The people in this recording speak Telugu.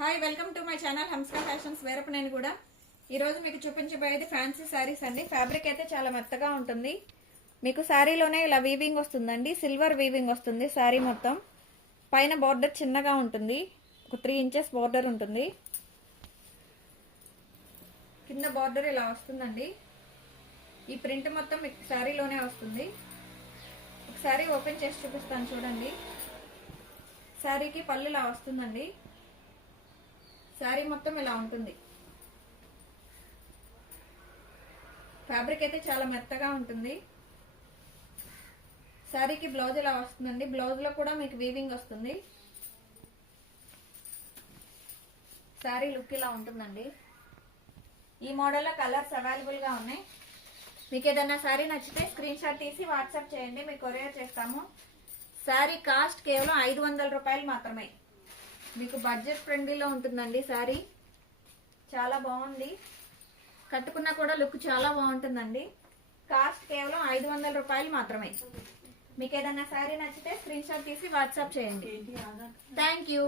Hi, welcome to my channel Hamska fashions. వేరపు నేను కూడా ఈరోజు మీకు చూపించబోయేది ఫ్యాన్సీ శారీస్ అండి. ఫ్యాబ్రిక్ అయితే చాలా మెత్తగా ఉంటుంది. మీకు శారీలోనే ఇలా వీవింగ్ వస్తుందండి, సిల్వర్ వీవింగ్ వస్తుంది. శారీ మొత్తం పైన బార్డర్ చిన్నగా ఉంటుంది, ఒక 3 ఇంచెస్ బార్డర్ ఉంటుంది. కింద బార్డర్ ఇలా వస్తుందండి. ఈ ప్రింట్ మొత్తం మీకు శారీలోనే వస్తుంది. ఒకసారి ఓపెన్ చేసి చూపిస్తాను చూడండి. శారీకి పళ్ళు ఇలా వస్తుందండి. శారీ మొత్తం ఇలా ఉంటుంది. ఫ్యాబ్రిక్ అయితే చాలా మెత్తగా ఉంటుంది. శారీకి బ్లౌజ్ ఇలా వస్తుందండి. బ్లౌజ్ లో కూడా మీకు వీవింగ్ వస్తుంది. శారీ లుక్ ఇలా ఉంటుందండి. ఈ మోడల్లో కలర్స్ అవైలబుల్ గా ఉన్నాయి. మీకు ఏదైనా శారీ నచ్చితే స్క్రీన్ షాట్ తీసి వాట్సాప్ చేయండి, మీకు కొరియర్ చేస్తాము. శారీ కాస్ట్ కేవలం 500 రూపాయలు మాత్రమే. మీకు బడ్జెట్ ఫ్రెండ్లీలో ఉంటుందండి. శారీ చాలా బాగుంది, కట్టుకున్నా కూడా లుక్ చాలా బాగుంటుందండి. కాస్ట్ కేవలం 500 రూపాయలు మాత్రమే. మీకు ఏదైనా శారీ నచ్చితే స్క్రీన్ షాట్ తీసి వాట్సాప్ చేయండి. Thank you.